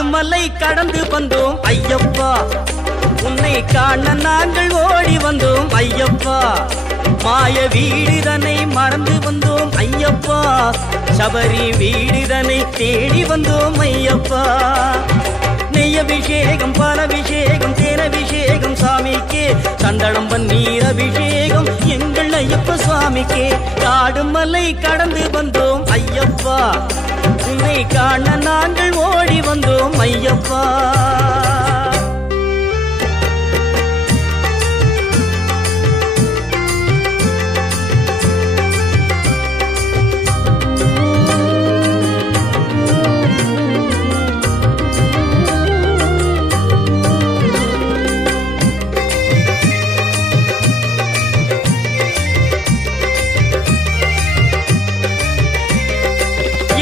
காடு மலை கடந்து வந்தோம் ஐயப்பா, உன்னை காண நாங்கள் ஓடி வந்தோம் ஐயப்பா. மாய வீடுதனை மறந்து வந்தோம் ஐயப்பா, சபரி வீடுதனை தேடி வந்தோம் ஐயப்பா. நெய்யபிஷேகம் பாலபிஷேகம் தேனபிஷேகம் சாமிக்கே, சந்தனம் பன்னீர் அபிஷேகம் எங்கள் ஐயப்ப சுவாமிக்கே. காடு மலை கடந்து வந்தோம் ஐயப்பா, உன்னை காண நாங்கள் ஓடி வந்தோம் ஐயப்பா.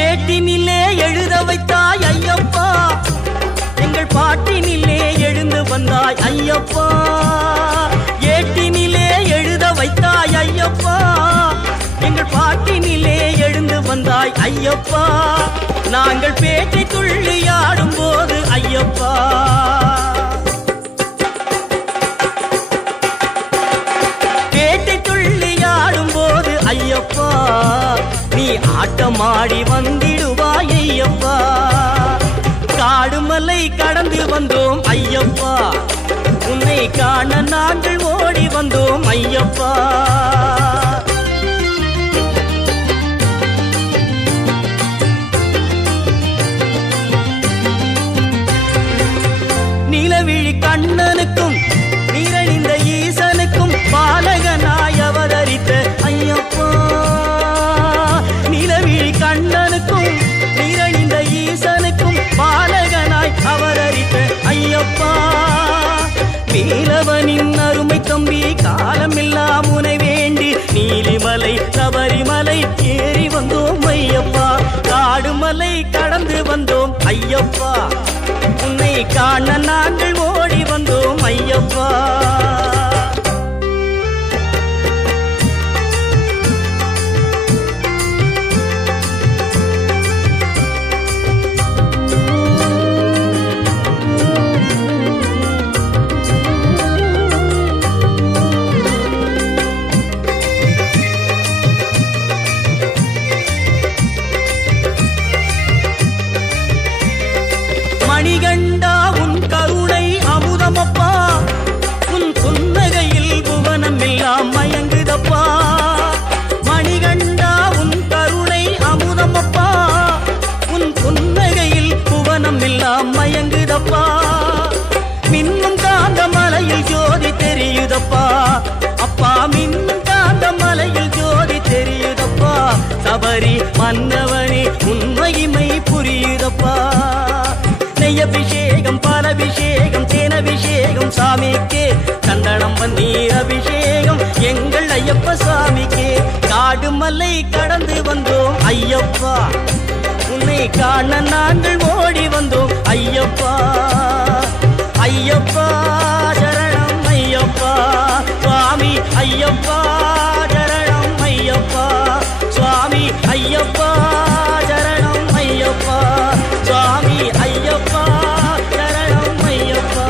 ஏட்டினிலே எழுத வைத்தாய் ஐயப்பா, எங்கள் பாட்டினிலே எழுந்து வந்தாய் ஐயப்பா. ஏட்டினிலே எழுத வைத்தாய் ஐயப்பா, எங்கள் பாட்டினிலே எழுந்து வந்தாய் ஐயப்பா. நாங்கள் பேட்டை துள்ளியாடும் போது ஐயப்பா, பேட்டை துள்ளியாடும் போது ஐயப்பா, நீ ஆட்டமாடி வந்திடுவாய் ஐயப்பா. காடு மலை கடந்து வந்தோம் ஐயப்பா, உன்னை காண நாங்கள் ஓடி வந்தோம் ஐயப்பா. நிலவிழி கண்ணனுக்கும் நீரணிந்த ஈசனுக்கும் பாலகனாய் அவதரித்த ஐயப்பா. நிலவிழி கண்ணனுக்கும் நீரணிந்த ஈசனுக்கும் பாலகனாய் அவதரித்த ஐயப்பா. நீலவனின் அருமை தம்பி காலமெல்லாம் உனை வேண்டி நீலிமலை சபரிமலை ஏறி வந்தோம் ஐயப்பா. காடு மலை கடந்து வந்தோம் ஐயப்பா, உன்னை காண நாங்கள் ஓடி வந்தோம் ஐயப்பா. மணிகண்டா உன் கருணை அமுதமப்பா, உன் புன்னகையில் புவனம் எல்லாம் மயங்குதப்பா. மணிகண்டா உன் கருணை அமுதமப்பா, உன் புன்னகையில் புவனம் எல்லாம் மயங்குதப்பா. மின்னும் காந்த மலையில் ஜோதி தெரியுதப்பா அப்பா, மின்னும் காந்த மலையில் ஜோதி தெரியுதப்பா. சபரி மன்னவனே உன் மகிமை புரியுதப்பா. அபிஷேகம் பாலபிஷேகம் தேனபிஷேகம் சாமிக்கே, சந்தனம் பன்னீர் அபிஷேகம் எங்கள் ஐயப்ப சாமிக்கே. காடு மலை கடந்து வந்தோம் ஐயப்பா, உன்னை காண நாங்கள் ஓடி வந்தோம் ஐயப்பா. ஐயப்பா சரணம் ஐயப்பா சுவாமி, ஐயப்பா சரணம் ஐயப்பா சுவாமி, ஐயப்பா சரணம் ஐயப்பா சுவாமி, ஐயப்பா சரணம் ஐயப்பா.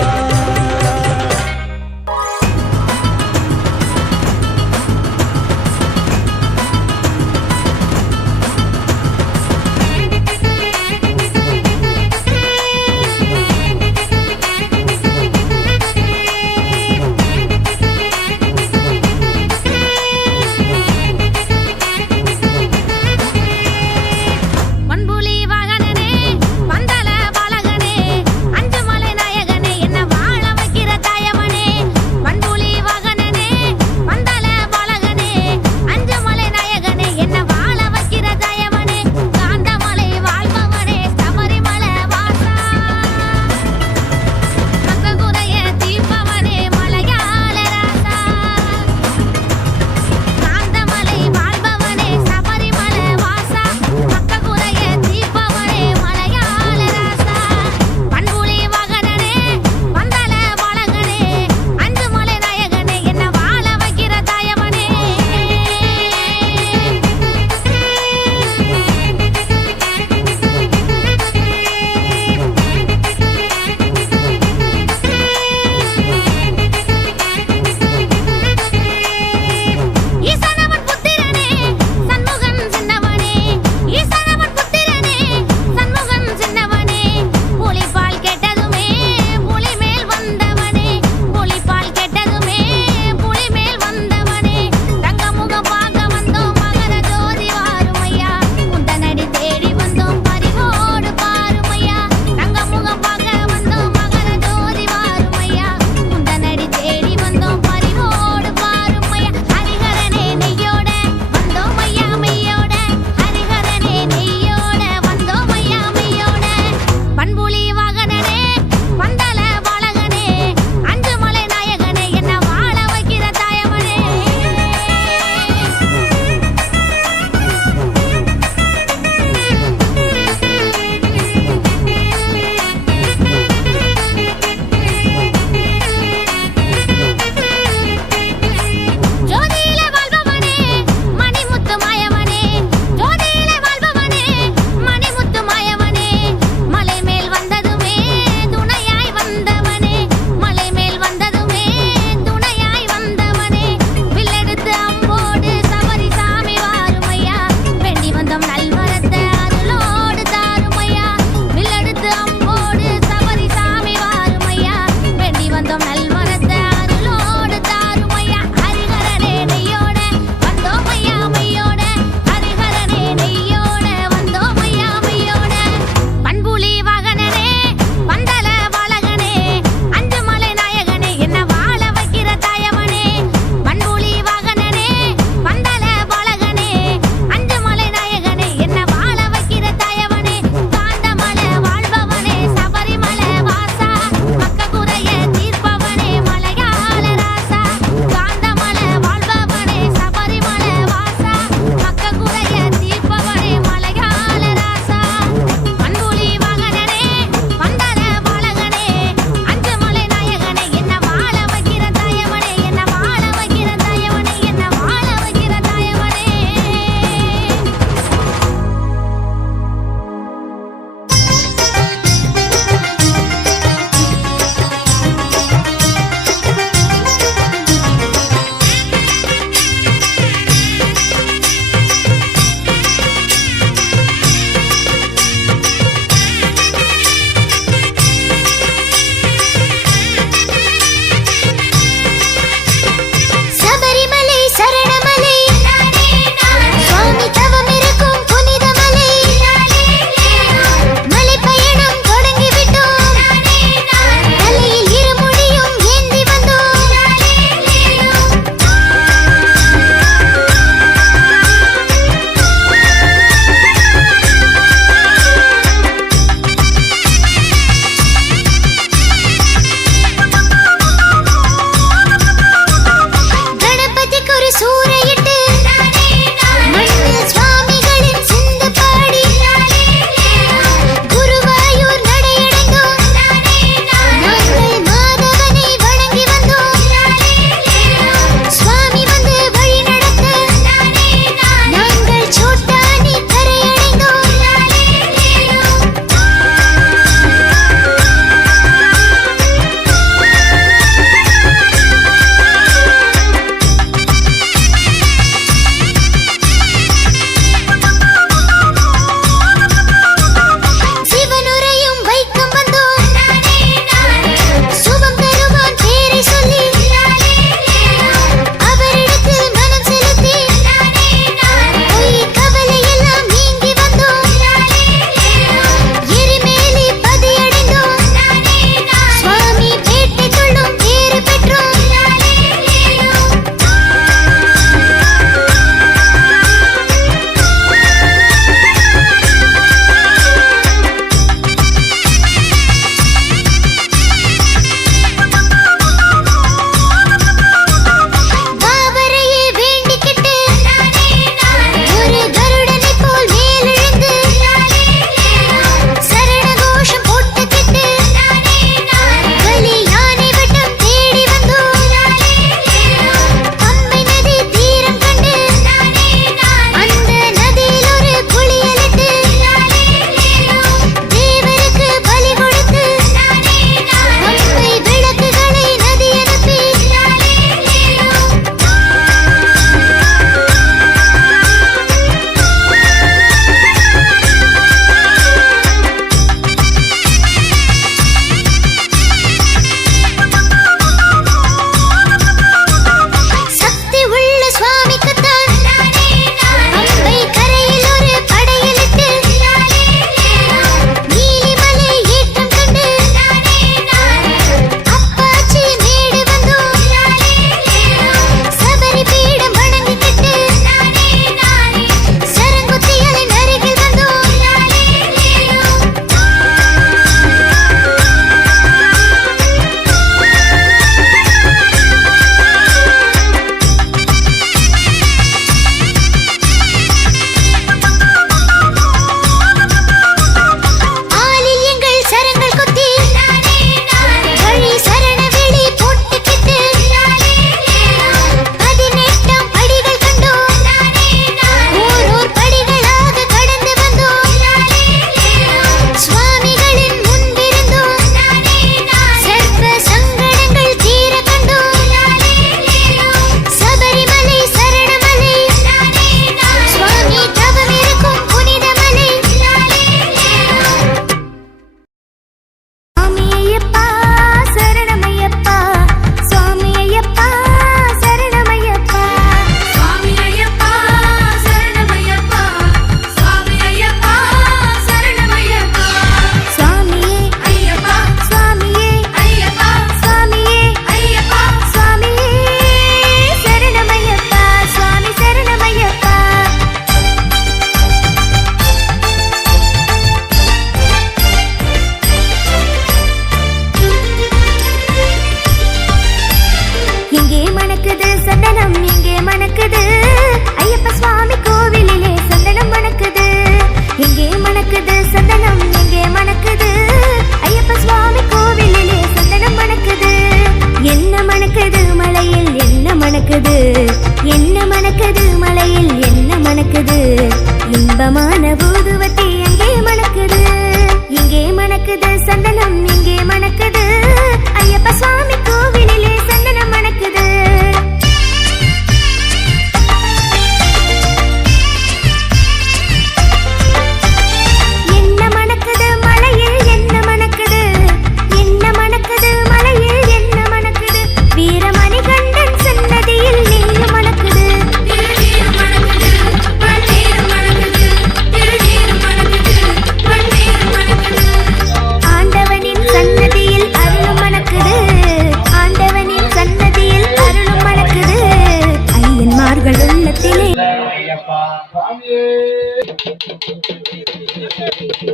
श्री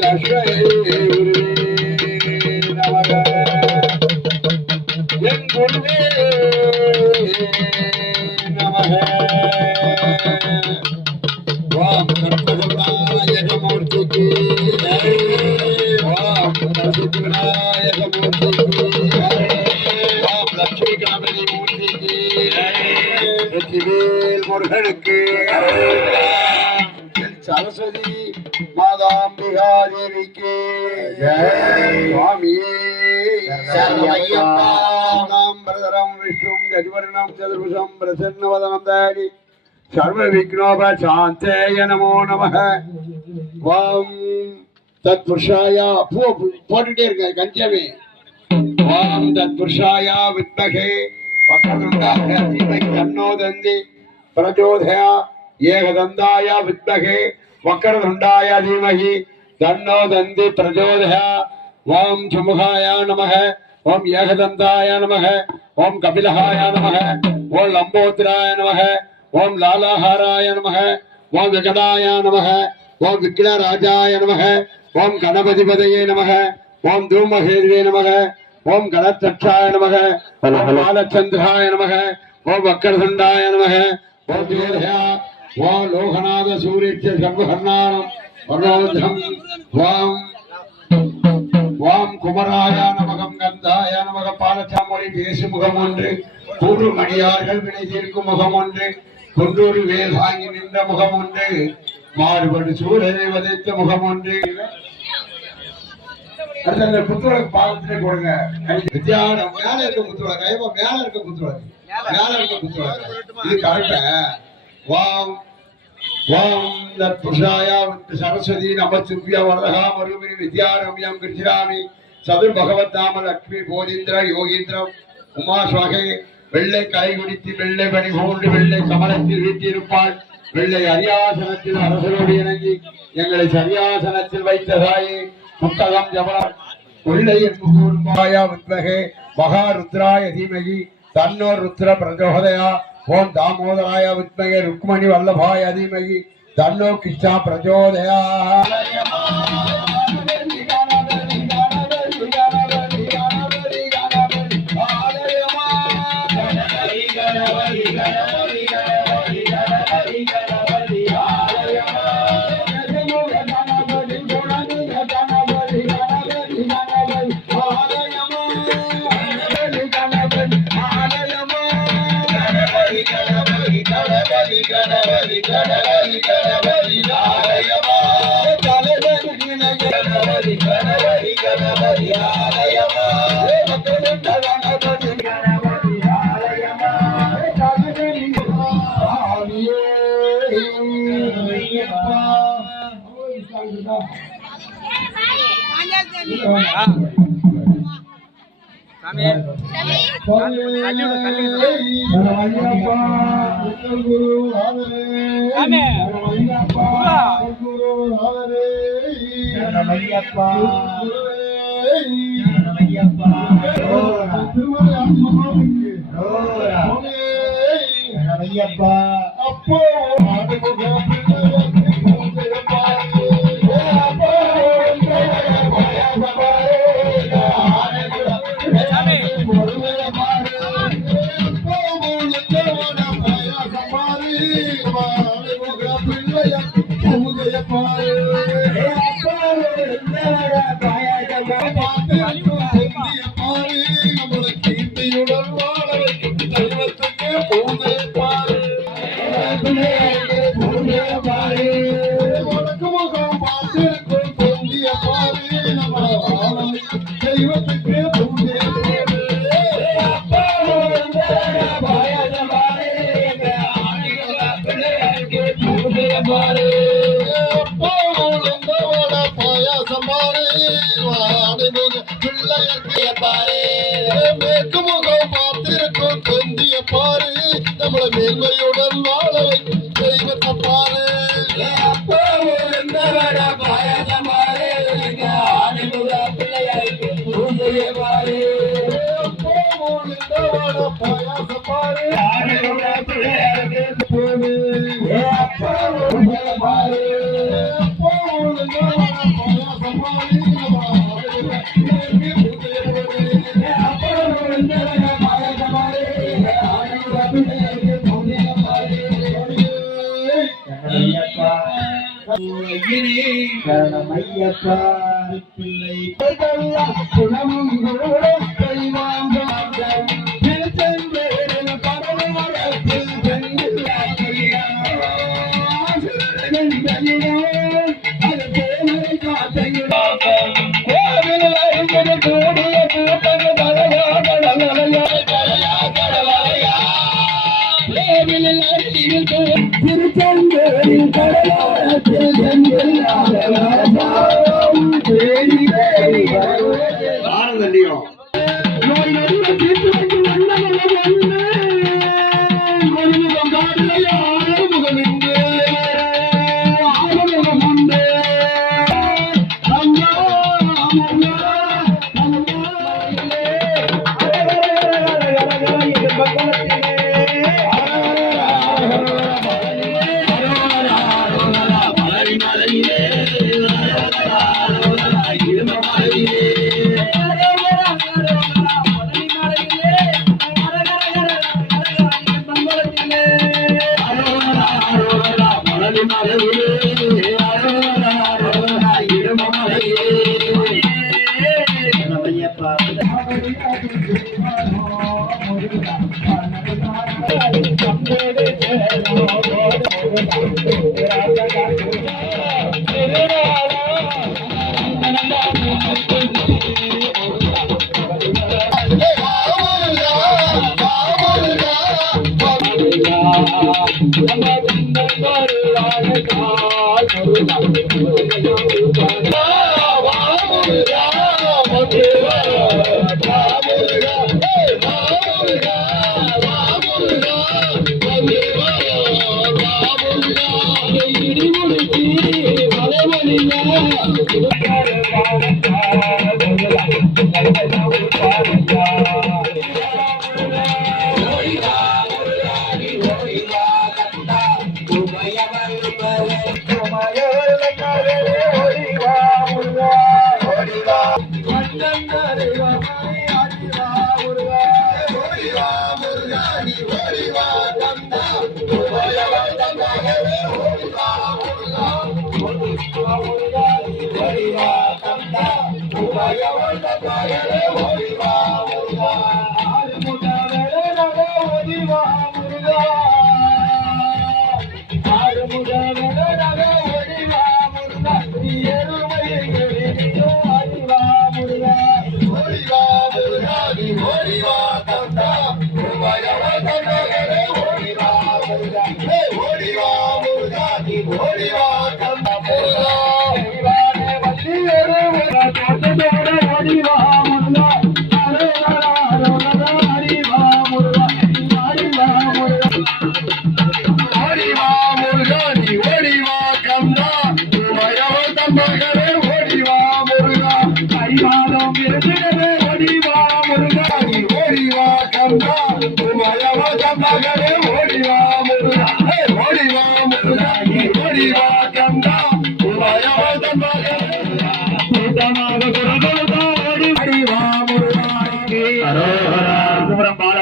दशरथे नमः गुरुवे नमः वाम विनायक मूर्ति की जय वाम विनायक मूर्ति की जय वाम लक्ष्मी कामनी मूर्ति की जय वेल मुरुगन की सरस्वती मादाम्बिका देवी के जय स्वामी शरणमय्यप्पा विष्णुं जजवर्णं चतुर्भुजं प्रसन्नवदनं दयानि सर्वविघ्नोपशान्तये नमो नमः ஓம் தத்புருஷாய பூ போட்டுட்டே இருக்க கஞ்சமே ஓம் தத்புருஷாய வித்மகே வக்ரதுண்டாய தீமஹி தன்னோ தந்தி பிரச்சோதயா ஏகதந்தாய வித்மகே वक्रतुंडाय धीमहि तन्नो दन्ति प्रचोदयात् ओम चमुखाय नमः ओम एकदन्ताय नमः ओम कपिलहाय नमः ओम लंबोदराय नमः ओम लालाहाराय नमः ओम विकटाय नमः ओम विघ्नराजाय नमः ओम गणपतिपतये नमः ओम धूमकेतवे नमः ओम गणतक्षाय नमः ओम बालचंद्राय नमः ओम वक्रतुंडाय नमः ओम ज्योतिषा ओम लोकनाथ सूर्य शंभुहर्णारं वरोधम वाम वाम कुमराय नमः गंधाय नमः पालचामொழி பேசும் முகம் ஒன்று கூறு மணியார்கள் வினை தீர்க்கும் முகம் ஒன்று குன்றூர் வேல் வாங்கி நின்ற முகம் ஒன்று மாறுபடு சூழலை வதைத்த முகம் ஒன்று அந்த புத்தகம் பாதத்திலே கொடுங்க வித்யானம் மேல இருக்க புத்தகம் கைவ மேல இருக்க புத்தகம் இது கரெக்டா वाम वाम तत्पुरुषाय सरस्वती नमस्तुभ्यं वरदहा मरुमिनि विद्यारम्यं कृष्णामि सदुर भगवत नाम लक्ष्मी बोधीन्द्र योगीन्द्र उमा स्वाहे வெள்ளை கை குடித்து வெள்ளை பணி போன்று வெள்ளை கமலத்தில் வீட்டிருப்பாள் வெள்ளை அரியாசனத்தில் அரசரோடு இணங்கி எங்களை சரியாசனத்தில் வைத்த தாயே புத்தகம் ஜபரால் கொள்ளை என்பூர்பாய வித்மகே மகாருத்ராய தீமகி தன்னோ ருத்ர பிரச்சோதயா ओम दामोदराय विद्महे रुक्मणी वल्लभाय धीमहि तन्नो कृष्ण प्रचोदयात् பாரு பல மேன்மையுடன் வாழ தெய்வத்தை பாரு ஐயப்பா பிள்ளை குணமும் திருச்செந்தூரில் கடலோரத்தில் ஆனந்தண்டியும்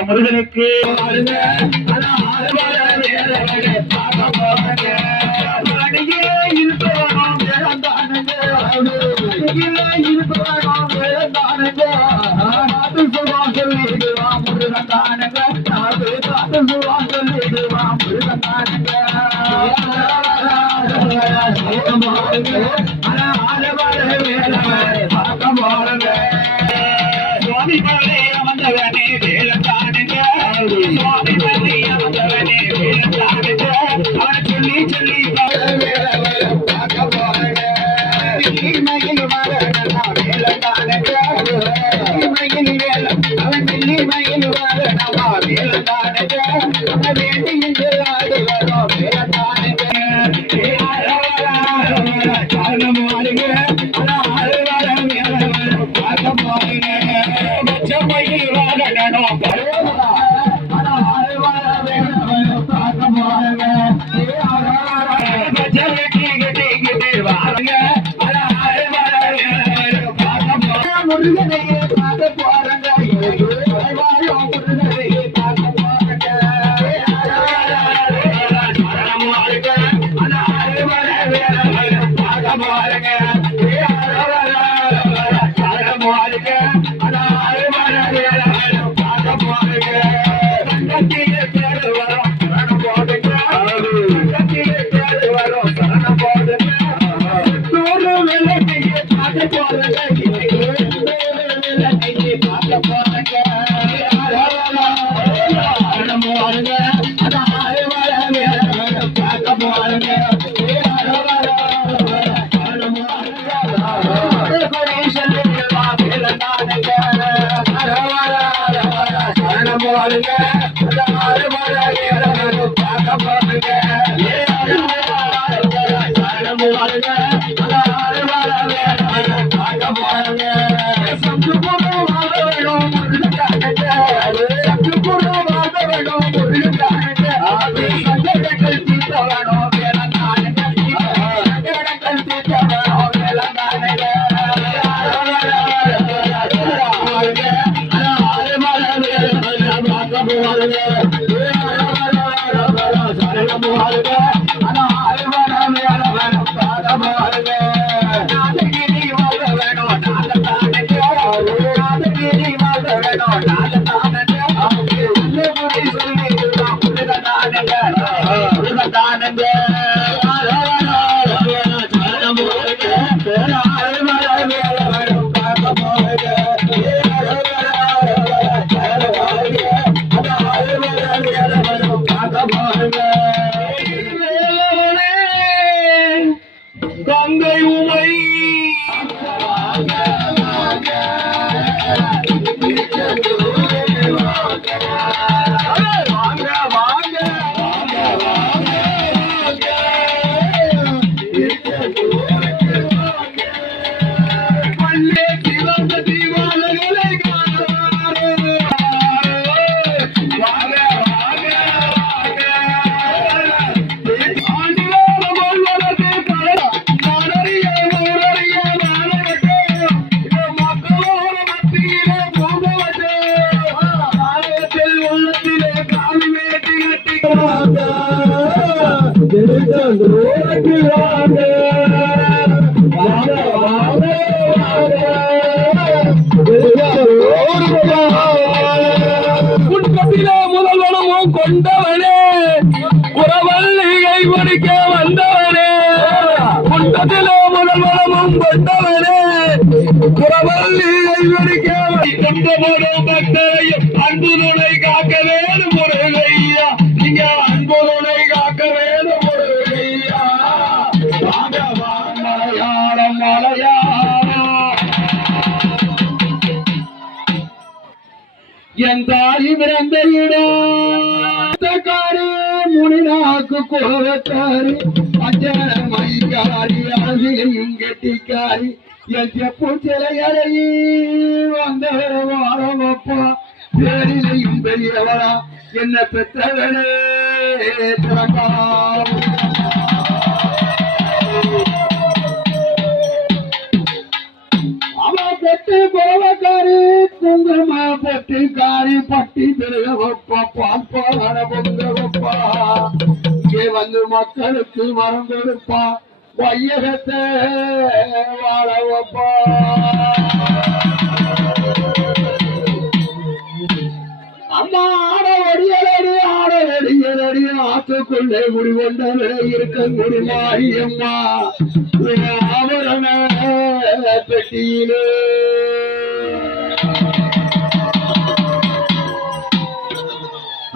முருகனுக்கு சுவாமி பலே அமர்ந்தவனே வேலத்தானுங்க சுவாமி பலே அமர்ந்தவனே வேலத்தானுங்க அவன் சொல்லி சொல்லி மயில் வரணும் வேலத்தானுங்க மயில் வேலம் அவன் வெள்ளி மயில் வரணும் வேலத்தானுங்க வேண்டி இங்கு ஆடு வரும் வேலத்தானுங்க காரணம் ஆளுங்க பார்க்க போறீங்க பச்சைமையில் வாழணும் முருகனையே பார்க்க போறாங்க முருகனையே பார்க்க போறாங்க கங்கை உமை முதல்வனமும் கொண்டவனே புறவல்லி கைவடிக்க வந்தவனே குண்டத்திலே முதல்வனமும் கொண்டவனே புறவல்லி கைவடிக்க கொண்டவனும் பக்தரையும் அன்பு துணை காக்க வேணும் முருகையா நீங்க அன்பு துணை காக்க வேணும் முருகையா வாங்க வாங்க மலையாளம் மலையாளம் என் தாய் பிறந்த இடக்காரி முனிநாக்கு கோவக்காரி அஜன மைக்காரி அரசியலையும் கெட்டிக்காரி என் செப்பு சிலையறையி வந்தவர வாரமப்பா பேரிலையும் பெரியவரா என்ன பெற்றவனே திறக்கா பெட்டு கோவக்காரி குங்கும பொட்டிக்காரி பட்டி பெருக வைப்பா பால்பான பொங்க வைப்பா இங்கே வந்து மக்களுக்கு மரம் கொடுப்பா வையகத்தை வாழ வைப்பா அம்மா ஆட ஒடியலடி ஆத்துக்குள்ளே முடிவொண்ட இருக்க முடிமாரியம்மா ஆவரண பெட்டியிலே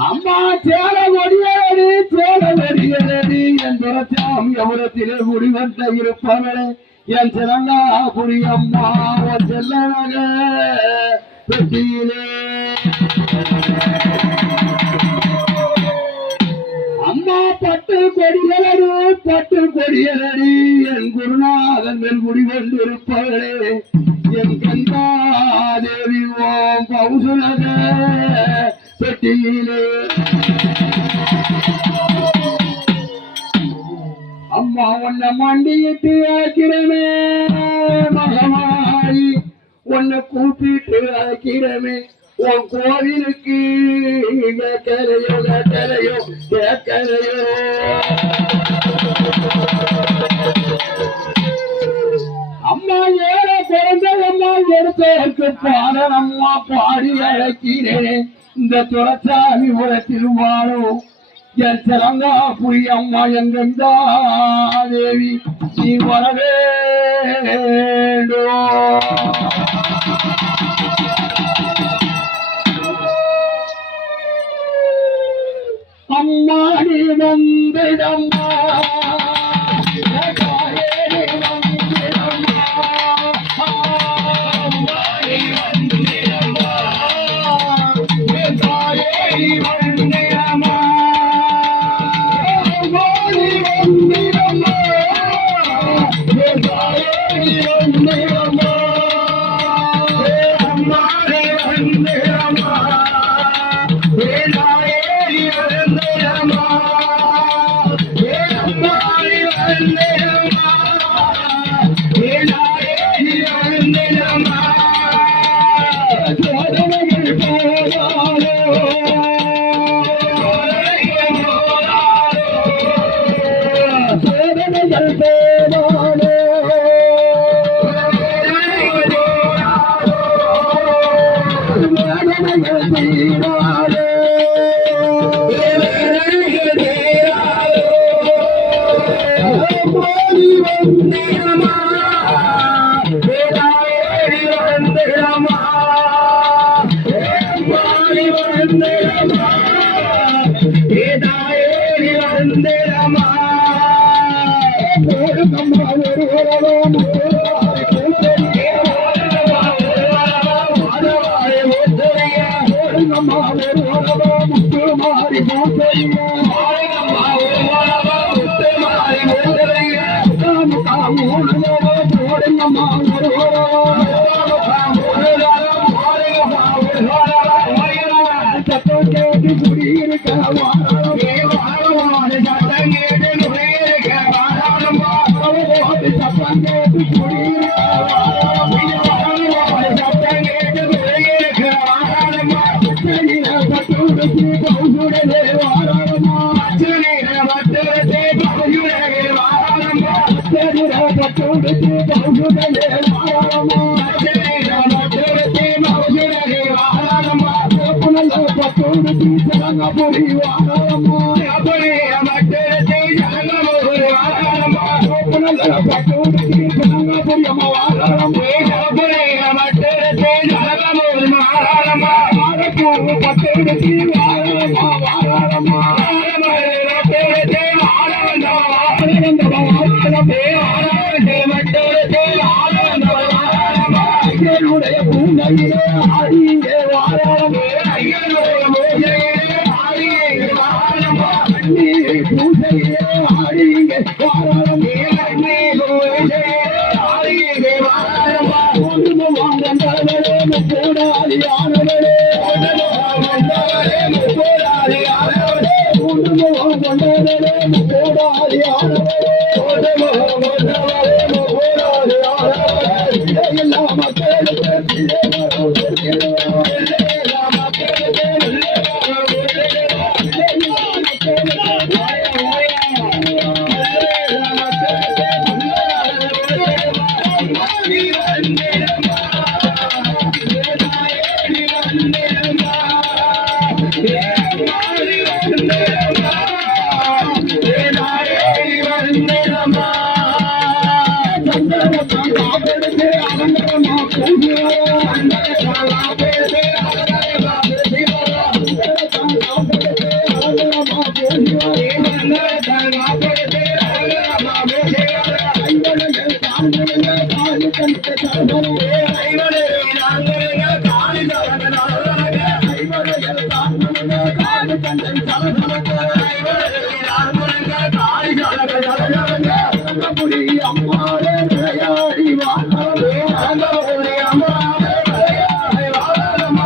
அம்மா சேல ஒடியலடி என் துரச்சாம் எவரத்திலே முடிவந்த இருப்பவளே என் சிறங்கா புரியம்மா செல்லனக பெட்டியிலே பட்டு கொடியலடி என் குருநாதன் மேல் குடிகொண்டிருப்பவரே என் கந்தாதேவி ஓம் பௌசுலக பெட்டியிலே அம்மா உன்னை மண்டியிட்டு ஆக்கிறமே மகமாயி உன்னை கூப்பிட்டு ஆக்கிறமே உன் கோவிலுக்கு கேட்கலையோ கேட்கலையோ கேட்கலையோ அம்மா ஏழ குழந்தை அம்மா எடுத்ததற்கு பாடனம்மா பாடி அழைக்கிறேன் இந்த துறச்சாமி உலகத்தில் வாழும் என் சிறங்கா புரி அம்மா எங்கெந்தா தேவி நீ வரவே அம்மா நீ வந்திடம்மா காலு கண்டை அம்மாவே விளையாடி வாழவே அம்மாவே விளையாடி வாழமா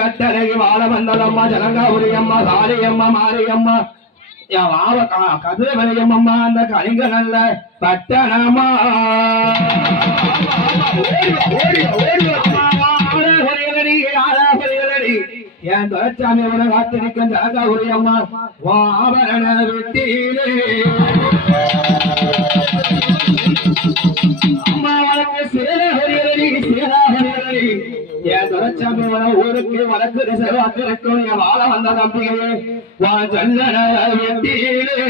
கட்டளைக்கு வாழ வந்ததம்மா ஜனகாபுரியம்மா சாரியம்மா மாரியம்மா கதிரவரையம்மா அந்த கலிங்க நல்ல பட்டணமா என் துரச்சாமி அவனை காத்திருக்கும் ஜனகாபுரியம்மா ஆபரண வெட்டியிலே அம்மா வழக்கு சேரஹரியடி சேராஹரியடி என் துரச்சாமி அவனை ஊருக்கு வழக்கு செல்வாத்திருக்கும் என் வாழ வந்த தம்பிகளே வா சந்தன வெட்டியிலே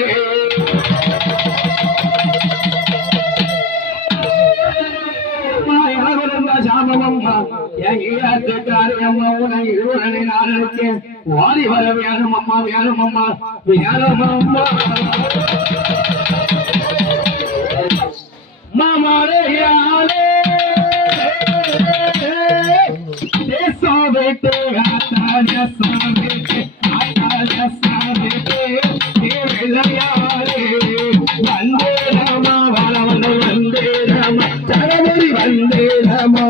சாமம்மா என் ஈராத்துக்காரியம்மா உன இருவரனை நான் இருக்கேன் வாரி வர வேணும் அம்மா வேணும் அம்மா வேணும் அம்மா மாமாரே யாரே தேசோவேட்டே ஆத்தாய சாவேட்டே ஆத்தாய சாவேட்டே தேவையாரே வந்தே ராமா வளவன வந்தே ராமா தரவரி வந்தே ராமா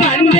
வந்தே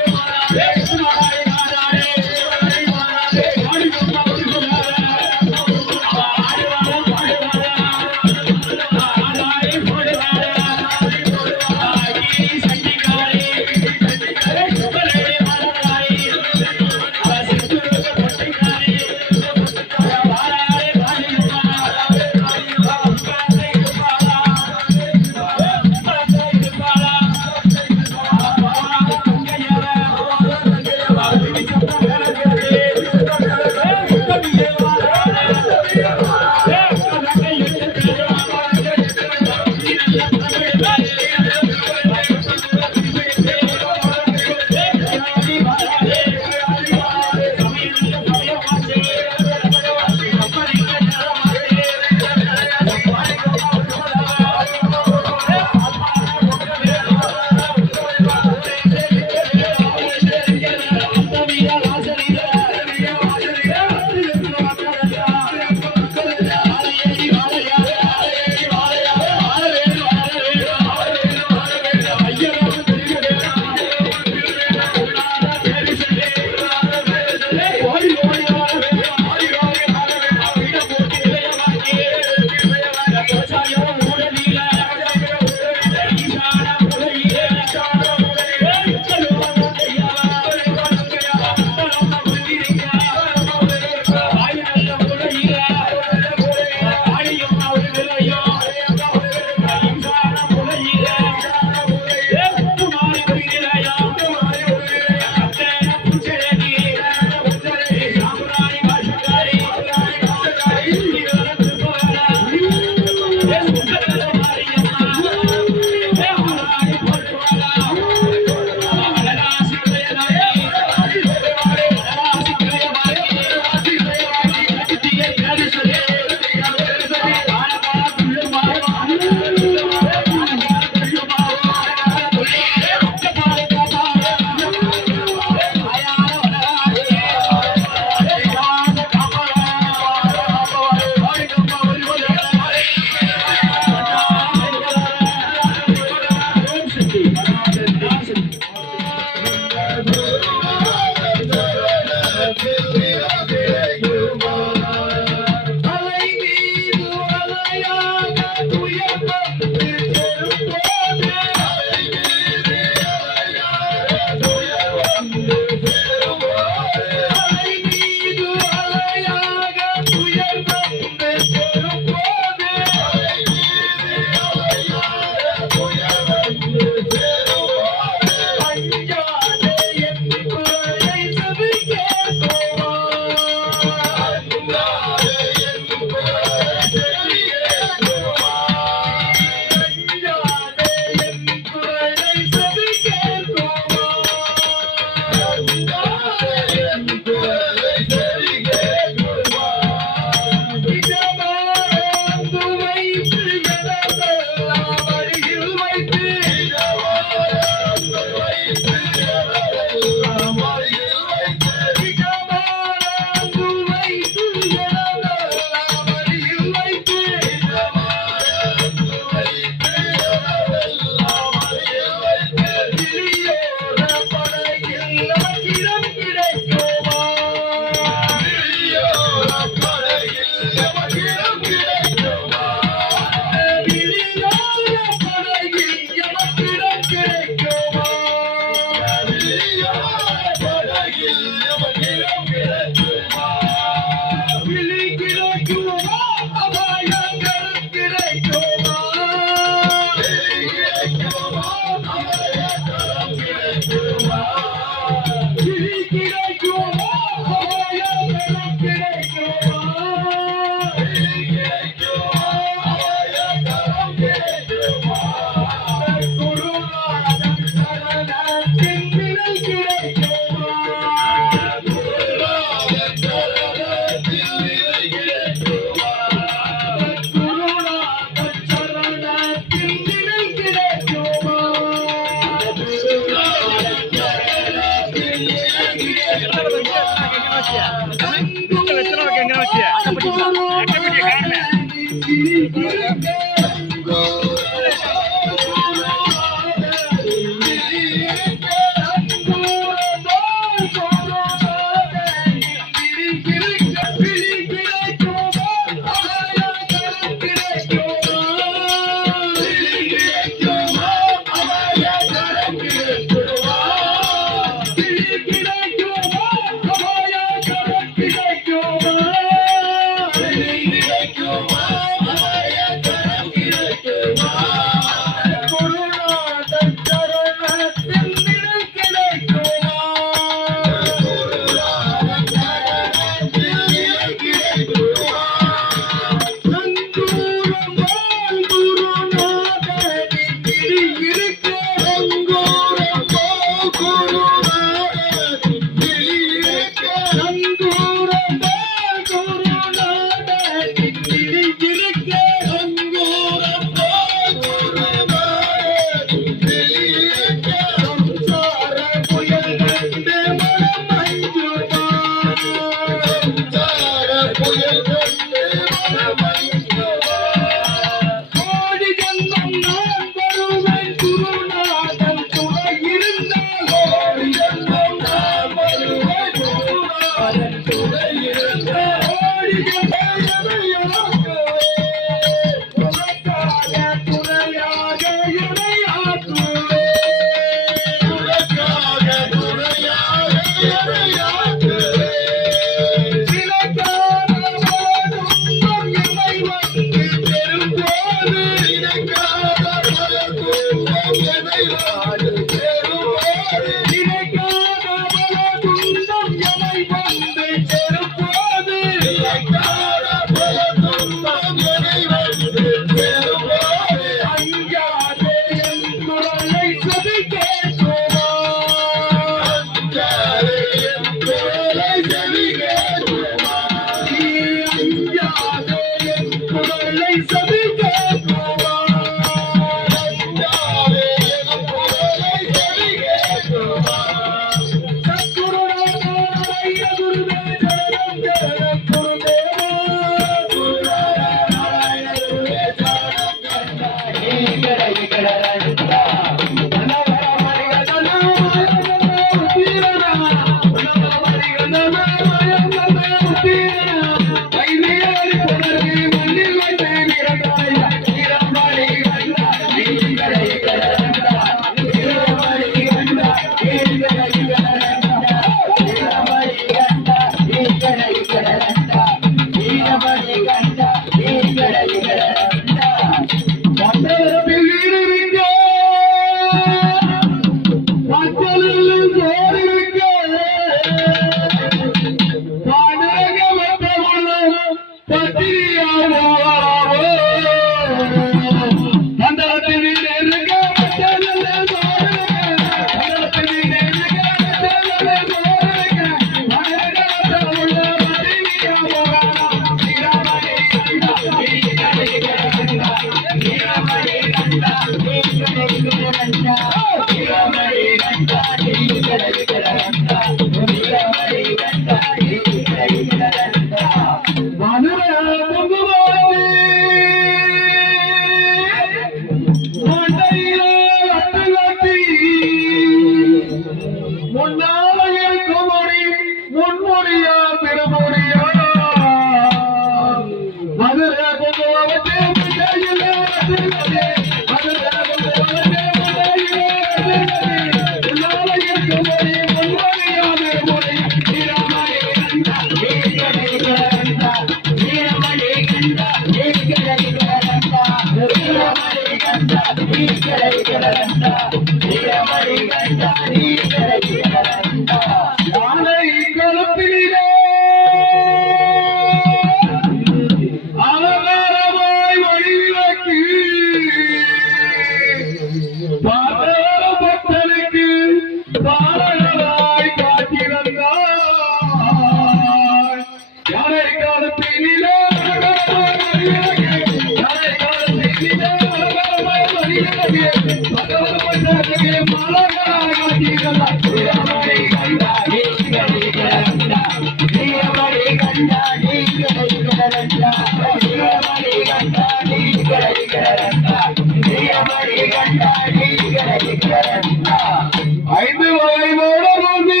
ஐந்து வகை மூடமுதி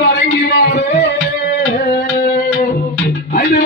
வழங்கி வாரோ ஐந்து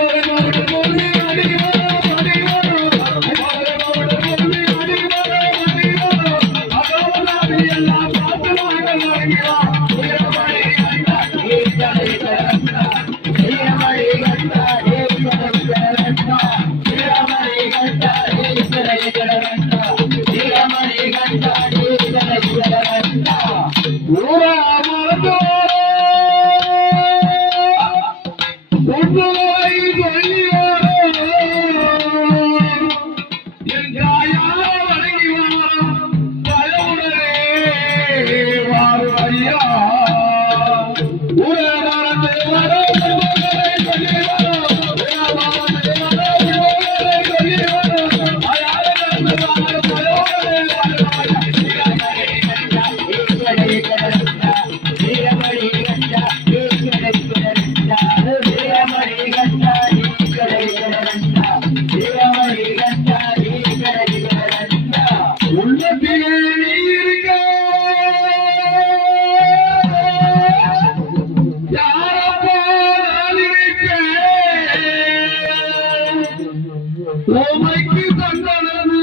ஓமைக்கு தந்தனது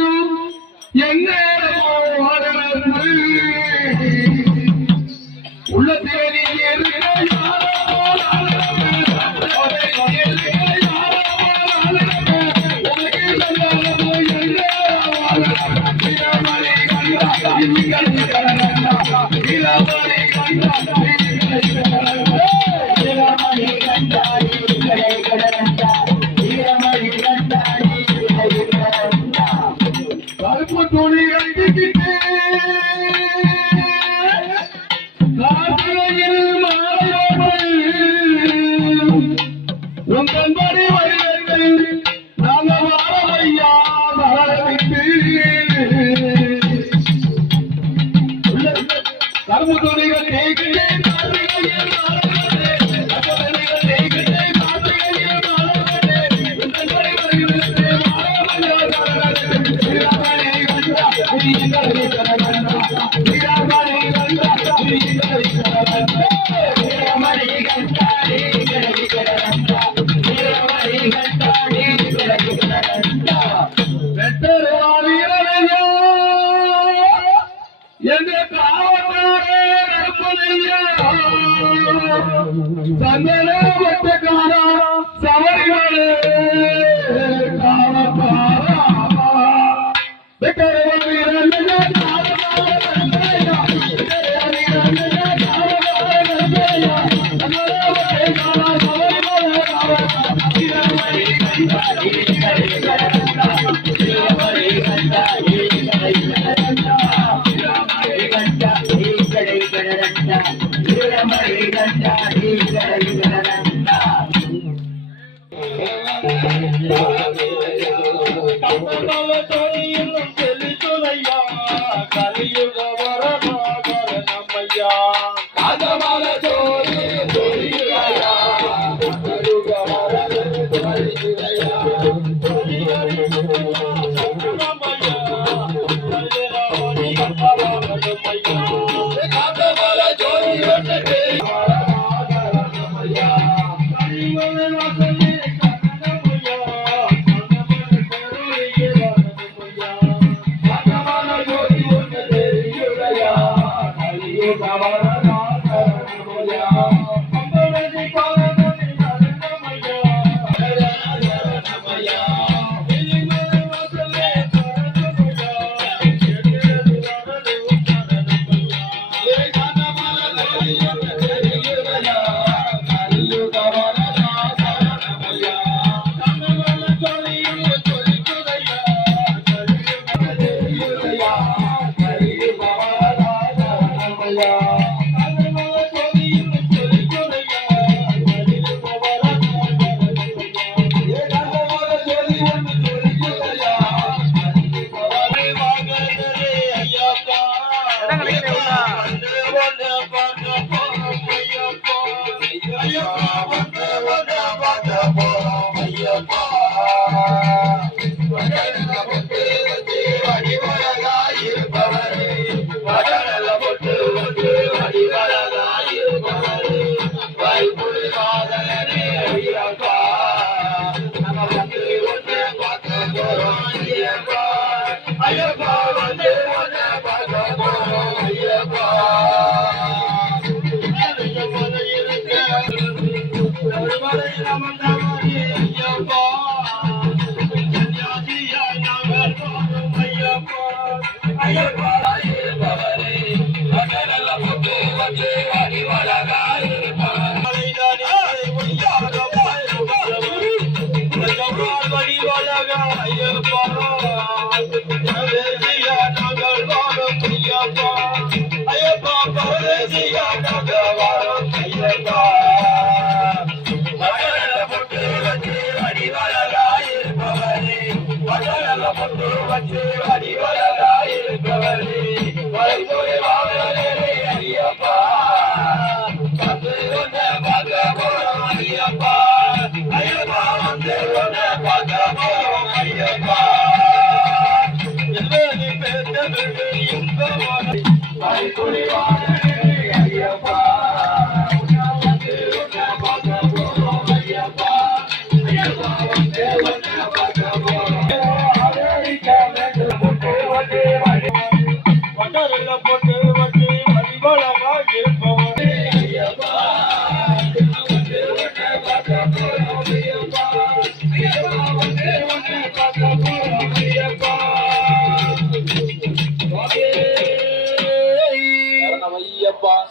எந்நேரமோ அடனது உள்ளத்திலே நீ இருக்கிற கருப்பு துணி கட்டிக்கிட்டு காட்டுகையில் மாலையோடு உங்கள் படி வடிவத்தில் நாங்கள் வாரமையா மரணித்து கருப்பு துணிகள் தேய்கிட்டே காட்டுகையில் சந்தன வட்டக்காரா சவரிகளே காவக்காரா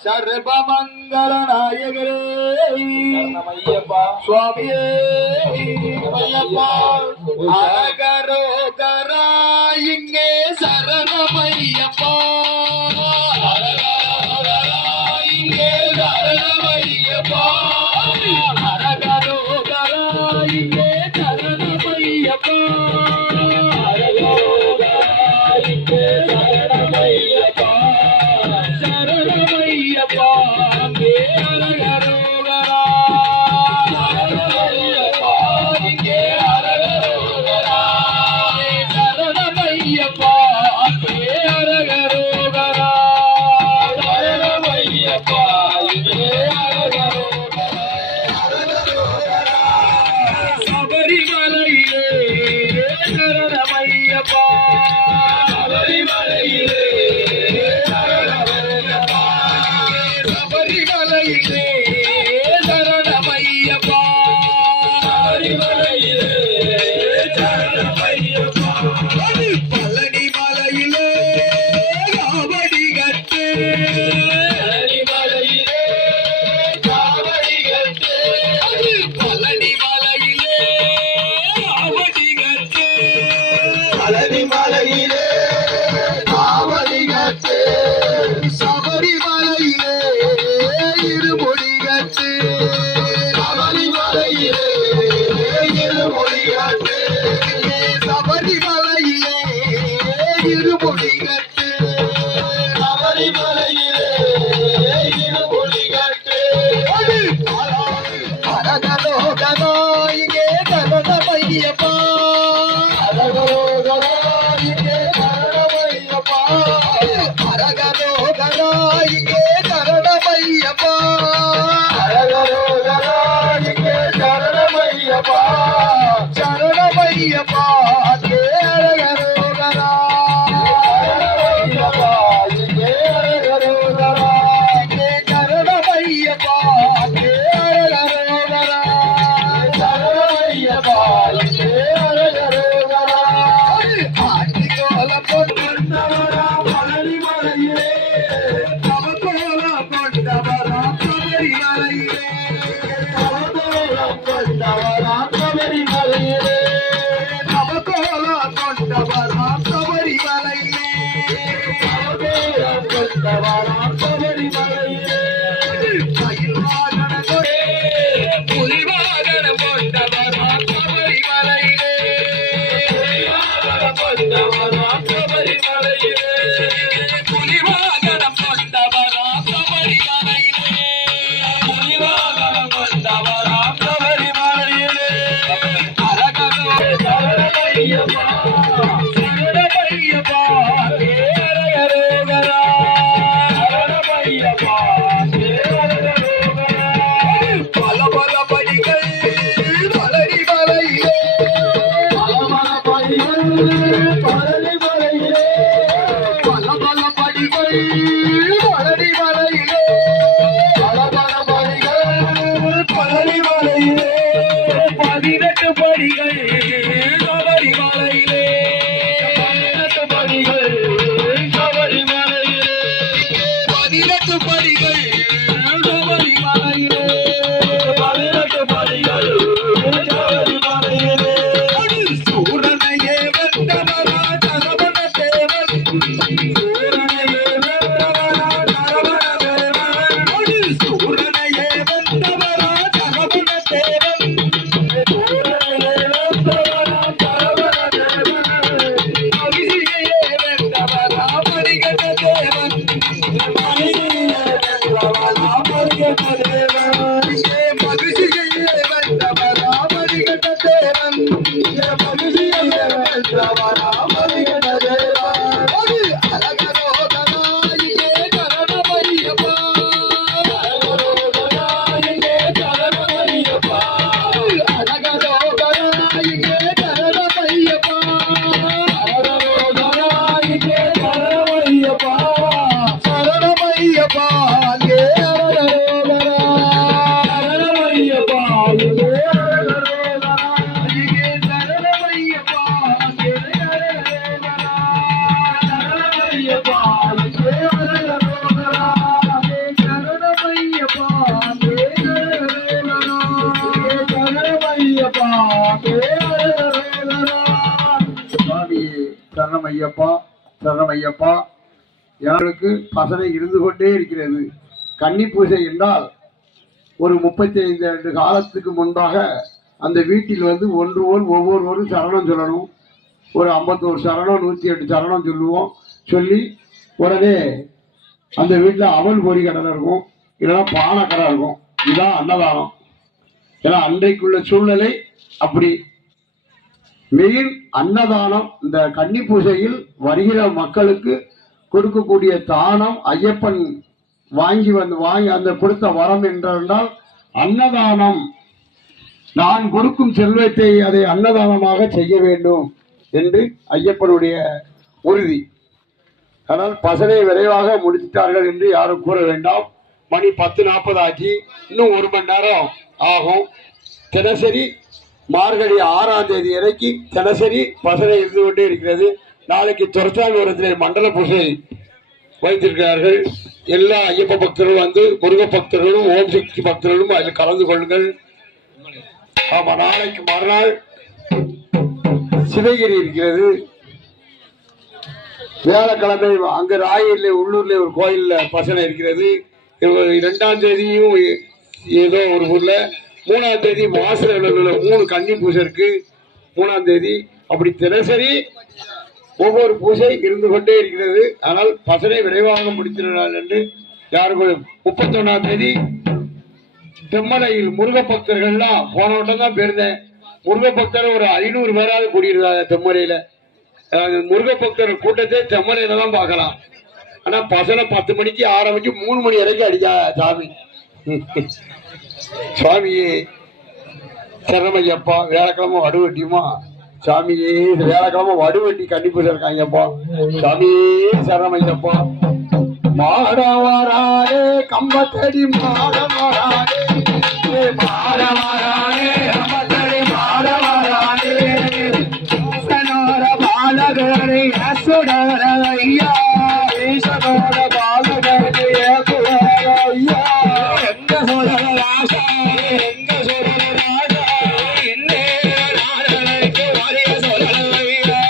சர்வமங்கல நாயகரே சுவாமியே அரகரோகரா இங்கே சரணமையப்பா இங்கே சரணமையப்பா அரகரோகரா இங்கே சரணமையப்பா சபரிமலையிலே கொண்டவராம் சபரிமலையிலே அவதேரம் கொண்டவராம் சபரிமலையிலே மயில் வாகனத்தோடே புலி வாகனம் கொண்டவராம் சபரிமலையிலே புலி வாகனம் கொண்டவராம் சபரிமலையிலே புலி வாகனம் கொண்டவராம் சபரிமலையிலே புலி வாகனம் கொண்டவராம் சபரிமலையிலே அரகரோ சரணமையப்பா சரணமையப்பா தேவரகரோகரா சரணமையப்பா தேவரகரோகரா பல பல படிகள் பழனி மலையிலே பல பல படிகள் பழனி மலையிலே பல பல படிகள் பழனி மலையிலே பல பல படிகள் பழனி மலையிலே 18 படிகள் சபரிமலையிலே 18 படிகள் சபரிமலையிலே 18 படிகள் சபரிமலையிலே 18 படிகள் சபரிமலையிலே சூரனையே வென்றவரா சரவண தேவன் சூரனையே வென்றவரா சரவண தேவன் சூரனையே வென்றவரா சரவண தேவன் சூரனையே வென்றவரா சரவண தேவன் மகிழ்ச்சியே வென்றவரா மணிகண்ட தேவன் மகிழ்ச்சியே வென்றவரா மணிகண்ட தேவன் மகிழ்ச்சியே வென்றவரா மணிகண்ட தேவன் மகிழ்ச்சியே வென்றவரா மணிகண்ட தேவன் அழகரோகனாயிலே சரணமையப்பா அழகரோகனாயிலே சரணமையப்பா அழகரோகனாயிலே சரணமையப்பா அழகரோகனாயிலே சரணமையப்பா சரணமையப்பா ஏ அழகரோகனா சரணமையப்பா ஏ அழகரோகனா இங்கே சரணமையப்பா ஏ அழகரோகனா சரணமையப்பா ஏ அழகரோகனா சரணமையப்பா ஏ அழகரோகனா சரணமையப்பா ஏ அழகரோகனா சுவாமி சரணமையப்பா சரணமையப்பா. யாருக்கு பசனை இருந்து கொண்டே இருக்கிறது. கன்னி பூஜை என்றால் ஒரு 35 ஆண்டு காலத்துக்கு முன்பாக அந்த வீட்டில் வந்து ஒவ்வொருவரும் சரணம் சொல்லணும். ஒரு 51 சரணம் 108 சரணம் சொல்லுவோம். சொல்லி உடனே அந்த வீட்டில் அவல் பொறி கடலை இருக்கும், இல்லைன்னா பானைக்கடை இருக்கும். இதுதான் அன்னதானம். ஏன்னா அன்றைக்குள்ள சூழ்நிலை அப்படி. மெயின் அன்னதானம். இந்த கன்னி பூஜையில் வருகிற மக்களுக்கு கொடுக்கக்கூடிய தானம் ஐயப்பன் வாங்கி அந்த கொடுத்த வரம் என்றால் அன்னதானம். நான் கொடுக்கும் செல்வத்தை அதை அன்னதானமாக செய்ய வேண்டும் என்று ஐயப்பனுடைய உறுதி. ஆனால் பசனை விரைவாக முடித்துட்டார்கள் என்று யாரும் கூற வேண்டாம். மணி 10:40 ஆச்சு. இன்னும் 1 மணி நேரம் ஆகும். தினசரி மார்கழி 6ஆம் தேதி இறக்கி தினசரி பசனை இருந்து கொண்டே இருக்கிறது. நாளைக்கு துரசாமிபுரத்திலே மண்டல பூஜை வைத்திருக்கிறார்கள். எல்லா ஐயப்ப பக்தர்களும் வந்து முருக பக்தர்களும் ஓம் சக்தி பக்தர்களும் அதில் கலந்து கொள்ளுங்கள். ஆமா, நாளைக்கு மறுநாள் சிவகிரி இருக்கிறது. வியாழக்கிழமை அங்க ராயில உள்ளூர்ல ஒரு கோயில்ல பசனை இருக்கிறது. 2ஆம் தேதியும் ஏதோ ஒரு ஊர்ல, 3ஆம் தேதி மாசில 3 கன்னி பூஜை இருக்கு. 3ஆம் தேதி அப்படி தினசரி ஒவ்வொரு பூஜை இருந்து கொண்டே இருக்கிறது. ஆனால் பசனை விரைவாக முடித்திருந்தால் என்று யாருக்கும் 31ஆம் தேதி தெம்மலையில் முருக பக்தர்கள்லாம் போன வட்டம் தான் போயிருந்தேன். முருக பக்தர் ஒரு 500 பேராவது கூடியிருந்தாங்க தெம்மலையில. முருக பக்தர் கூட்டத்தை தெம்மலையில தான் பார்க்கலாம். ஆனா பசனை 10 மணிக்கு ஆரம்பிச்சு 3 மணி வரைக்கும் அடிக்கா சாமி. சுவாமியே சரணமையப்பா. வியாழக்கிழமை வடுவட்டியுமா சாமியே. வியாழக்கிழமை வடுவட்டி கண்டிப்பா இருக்காங்கப்பா. சாமியே சரணமையப்பா. மாடவரானே கம்பத்தடி மாடவரானே மாடவரானே கம்பத்தடி மாடவரானே சனோர பாலகரை அசுடர ஐயா ஈசனோர பாலகரை அசுடர ஐயா எங்க சொல்ற ராசா எங்க சொல்ற ராஜா இன்னே நாடனைக்கு வரிய சொல்ற ஐயா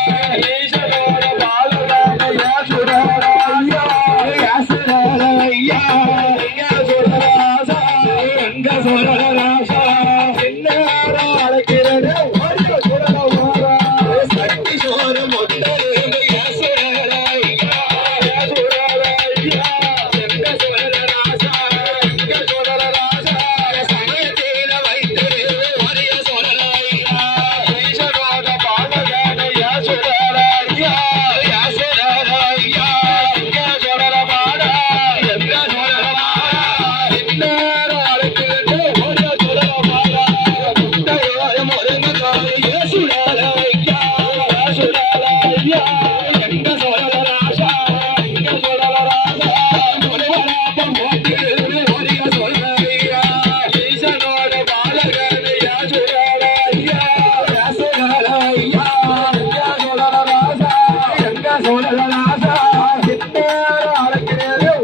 சோழல ராசா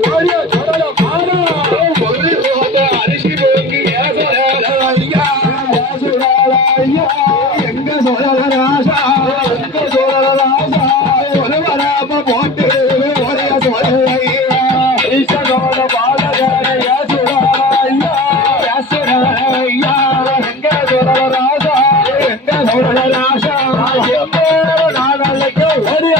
ஓடிய சோழல மாறா அரிசி போங்கி ஐயா எங்க சோழல ராசா எங்க சோழல ராசா ஒரு வராம போட்டு ஓடிய சோழல ஈசனோட பாலகரைய சுடலையா சுடலையா எங்க சோழல ராசா எங்க சோழல ராசா நாளைக்கு ஓடிய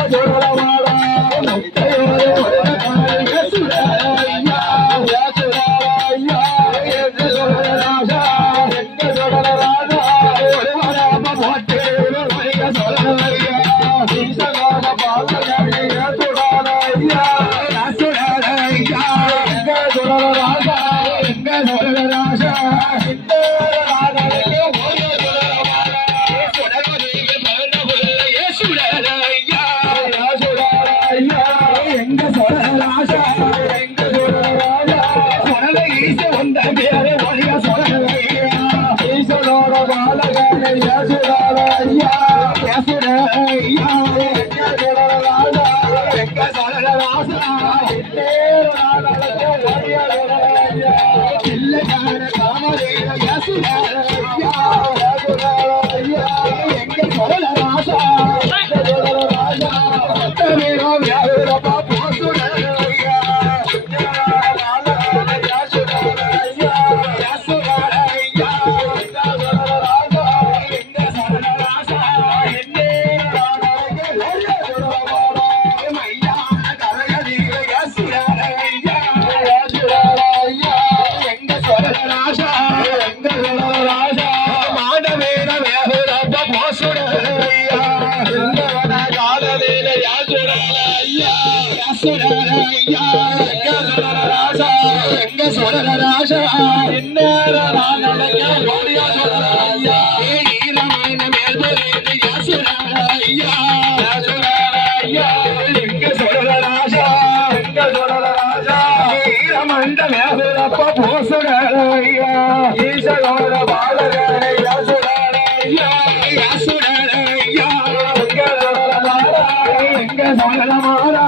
சோழல மாறா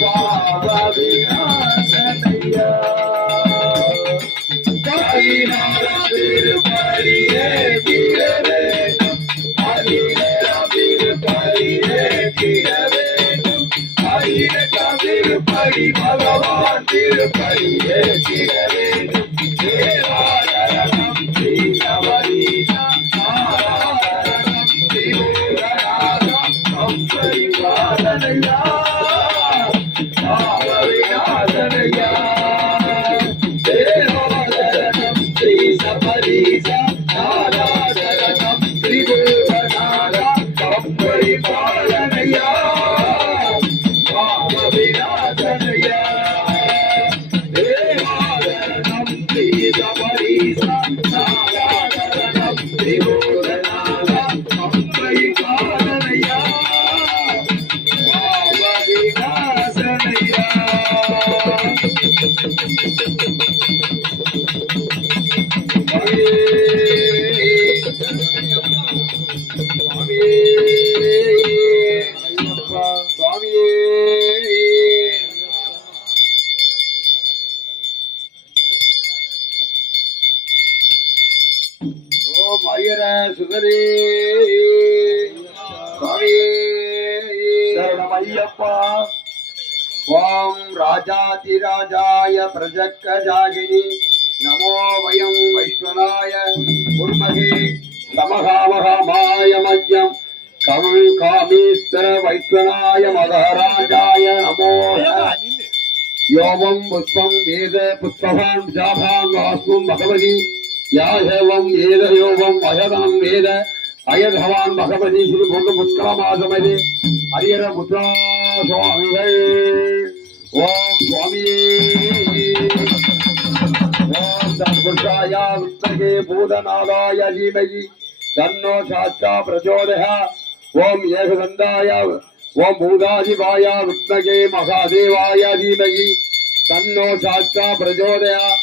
பாவ விநாசனையா திருப்படியே தீர வேண்டும் ஆயிரம் திருப்படியே தீர வேண்டும் ஆயிரத்தாம் திருப்படி பகவான் திருப்படியே தீர வேண்டும் தேவாரணம் ஸ்ரீ சபரீசா ஆராதனம் திரிபுரநாதம் அம்பரிவாதனையா ஆவரிநாதனையா தேவாரணம் ஸ்ரீ சபரீசா ஆராதனம் திரிபுரநாதம் அம்பரிவாதனையா ஆவரிநாதனையா தேவாரணம் ஸ்ரீ சபரீசா ஆராதனம் திரிபுரநாதம் அம்பரிவாதனையா ஆவரிநாதனையா ஓம் ஐயர சுதரே சுவாமியே சரணம் ஐயப்பா ஓம் ராஜாதிராஜாய பிரஜக்கஜாகினி நமோ வயம் வைஸ்வனாய குர்மஹே சமகாமகாமாய மத்யம் கமல் காமேஸ்வர வைஸ்வனாய மகாராஜாய நமோ யோவம் புஷ்பம் வேத புஷ்பவான் ஜாபாம் வாஸ்மம் பகவதி யாஹவம் ஏத யோவம் அயதனம் வேத அயதவான் பகவதி ஸ்ரீ பொண்ணு புஷ்கரமாசமதி ஹரியர புத்ரா சுவாமிகள் ஓம் சுவாமியே ஓம் தத்புருஷாய வித்மகே பூதநாதாய தீமகி தன்னோ சாஸ்தா பிரச்சோதயாத் ஓம் ஏகதந்தாய ஓம் பூதாதிபாய வித்மகே மகாதேவாய தீமகி தன்னோ சாஸ்தா பிரச்சோதயாத்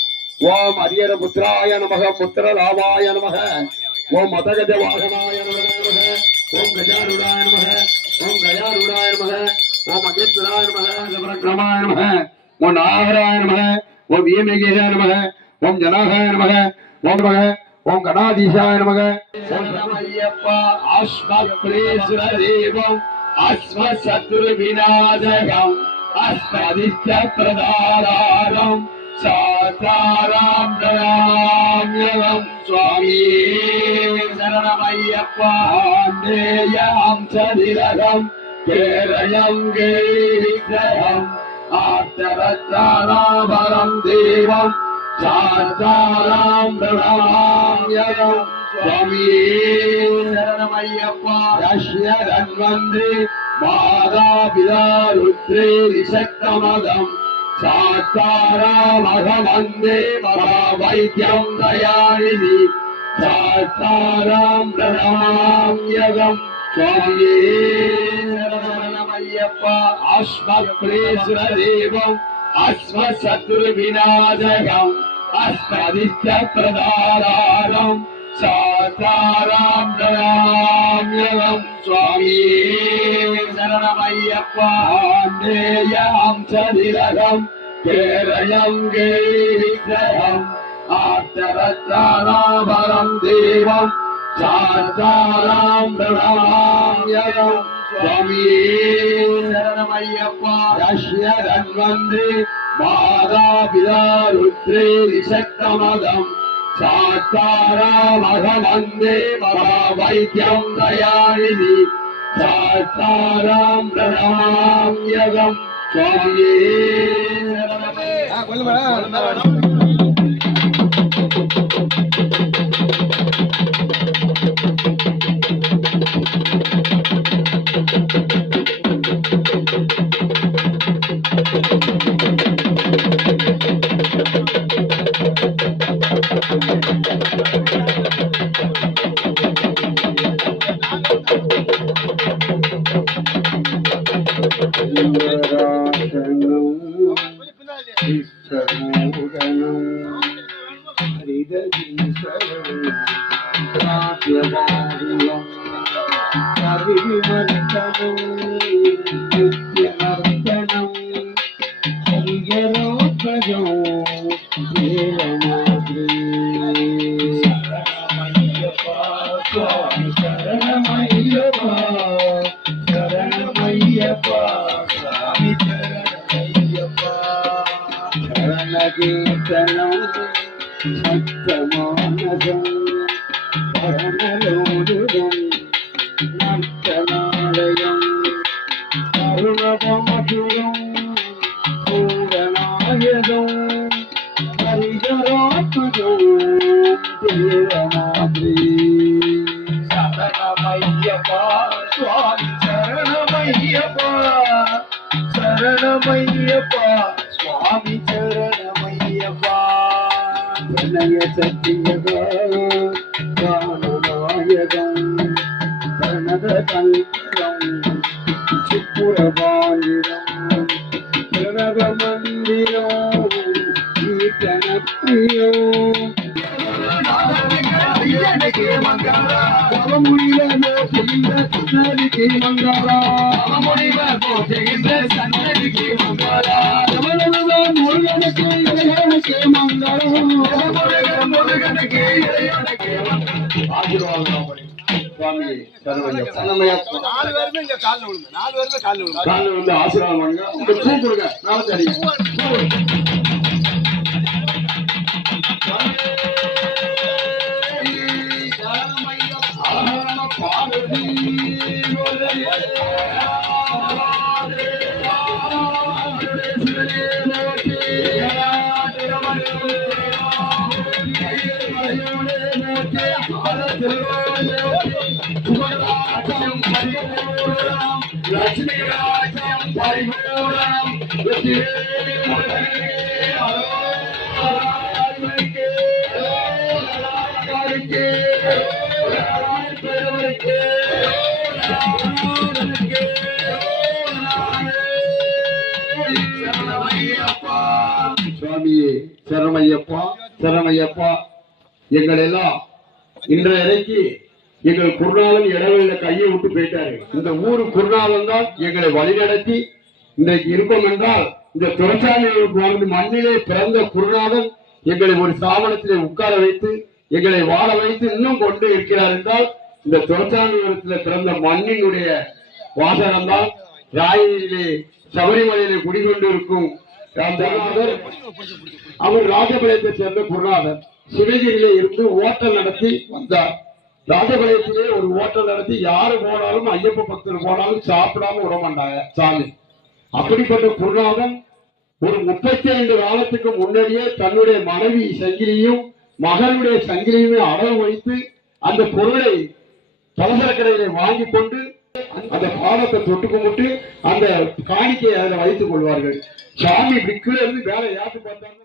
ஓம் ஹரியர புத்ராய நமக புத்திரலாபாய நமக ஓம் மதகஜ வாகனாய நமக ஓம் கஜாருடாய நமக ஓம் கஜாருடாய நமக ஓம் அகேத்ராய நமக சபரக்ரமாய நமக ஓம் நாகராய நமக ஓம் வீமகேஷாய நமக ஓம் ஜனாகாய நமக ஓம் நமக ஓம் கணாதீசாய நமக சரணமையப்பா ஆஸ்மத்ரேஸ்வர தேவம் அஸ்மசத்ரு விநாசகம் அஸ்மதிஷ்ட பிரதாராரம் சாதாராம் பிரணாம்யம் சுவாமியே சரணமையப்பா ஆண்டேயம் சதிரகம் கேரயம் கேரிக்ஷயம் ஆர்த்தரத்தாராபரம் தேவம் சாதாராம் பிரணாம்யம் சுவாமியே சரணமையப்பா யஷ்ய தன்வந்தே மாதா பிதா ருத்ரே ரிஷக்தமதம் சாத்தாராமகமந்தே மகாவைத்யம் தயாநிதி சாத்தாராம் பிரணாம்யம் சுவாமியே சரணமையப்பா ஆஸ்மத்ரேஸ்வர தேவம் அஸ்மசத்ரு விநாசகம் அஸ்மதிஷ்ட பிரதாராரம் சாத்தாராம் பிரணாம்யம் சுவாமியே சரணமையப்பா ஆண்டேயம் சதிரகம் கேரயம் கேரிக்ஷயம் ஆர்த்தரத்தாராபரம் தேவம் சாத்தாராம் பிரணாம்யம் சுவாமியே சரணமையப்பா யஷ்ய தன்வந்தே மாதா பிதா ருத்ரே ரிஷக்தமதம் சாத்தாராமகமந்தே மகாவைத்யம் தயாநிதி சாத்தாராம் பிரணாம்யம் சுவாமியே சத்தமானதும் பழனலோடுதும் நர்த்தனாலயம் அருணபாசுரம் பூரணாயதும் ஹரிகராத்மஜம் தேவநாத்ரி சரணமையப்பா சுவாமி சரணமையப்பா சரணமையப்பா சுவாமி சரணமையப்பா பிரணய சத்தியகா பிராணநாயகம் பிரணத கல்பம் சிப்புரபாண்டிரம் பிரணவ மந்திரம் கீர்த்தன பிரியோ லட்சுமிராஜம் பரிபூரணம் சுவாமியே சரணமையப்பா சரணமையப்பா. எங்கள் எல்லாம் இன்றைக்கு எங்கள் குருநாதன் இடங்களில கையை விட்டு போயிட்டாரு. இந்த ஊரு குருநாதன் தான் எங்களை வழிநடத்தி இன்றைக்கு இருப்போம் என்றால் இந்த துறைச்சாலைகளுக்கு வாழ்ந்து மண்ணிலே பிறந்த குருநாதன் எங்களை ஒரு ஸ்தாபனத்திலே உட்கார வைத்து எங்களை வாழ வைத்து இன்னும் கொண்டு இருக்கிறார் என்றால் இந்த துறைச்சாலையில் பிறந்த மண்ணினுடைய வாசகம் தான். ராயிலே சபரிமலையிலே குடிகொண்டு இருக்கும் அவர் ராஜபாளையத்தை சேர்ந்த குருநாதர். சிவகிரியிலே இருந்து ஓட்டல் நடத்தி வந்தார். ராஜபாளையத்திலே ஒரு ஓட்டல் நடத்தி யாரு போனாலும் ஐயப்ப பக்தர் போனாலும் சாப்பிடாம விட மாட்டாங்க சாமி. அப்படிப்பட்ட குருநாதன் ஒரு 35 காலத்துக்கு முன்னாடியே தன்னுடைய மனைவி சங்கிலியும் மகளுடைய சங்கிலியுமே அடவு வைத்து அந்த பொருளை பலசரக்கடையிலே வாங்கி கொண்டு அந்த பாதத்தை தொட்டு கும்பிட்டு அந்த காணிக்கையை அதில் வைத்துக் கொள்வார்கள். சாமி இப்படி கீழே இருந்து வேலை யாத்து பார்த்தாங்க.